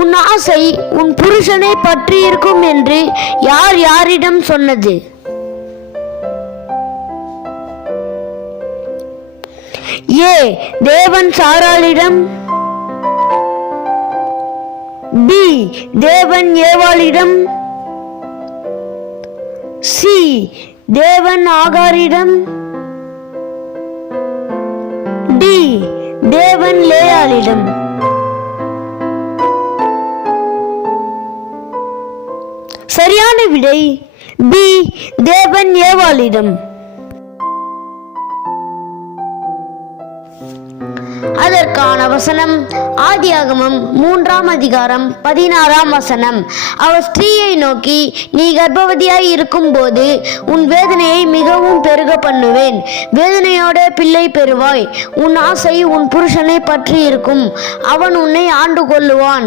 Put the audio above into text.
உன் ஆசை உன் புருஷனை பற்றி இருக்கும் என்று யார் யாரிடம் சொன்னது? ஏ. தேவன் சாராளிடம். பி. தேவன் ஏவாளிடம். சி. தேவன் ஆகாரிடம். டி. தேவன் லேயாளிடம். சரியான விடை பி. தேவன் ஏவாளிடம். அதற்கான வசனம் ஆதியாகமம் 3ஆம் அதிகாரம் 16ஆம் வசனம். அவர் ஸ்திரீயை நோக்கி, நீ கர்ப்பவதியாய் இருக்கும் போது உன் வேதனையை மிகவும் பெருக பண்ணுவேன். வேதனையோட பிள்ளை பெறுவாய். உன் ஆசை உன் புருஷனை பற்றி இருக்கும். அவன் உன்னை ஆண்டு கொள்ளுவான்.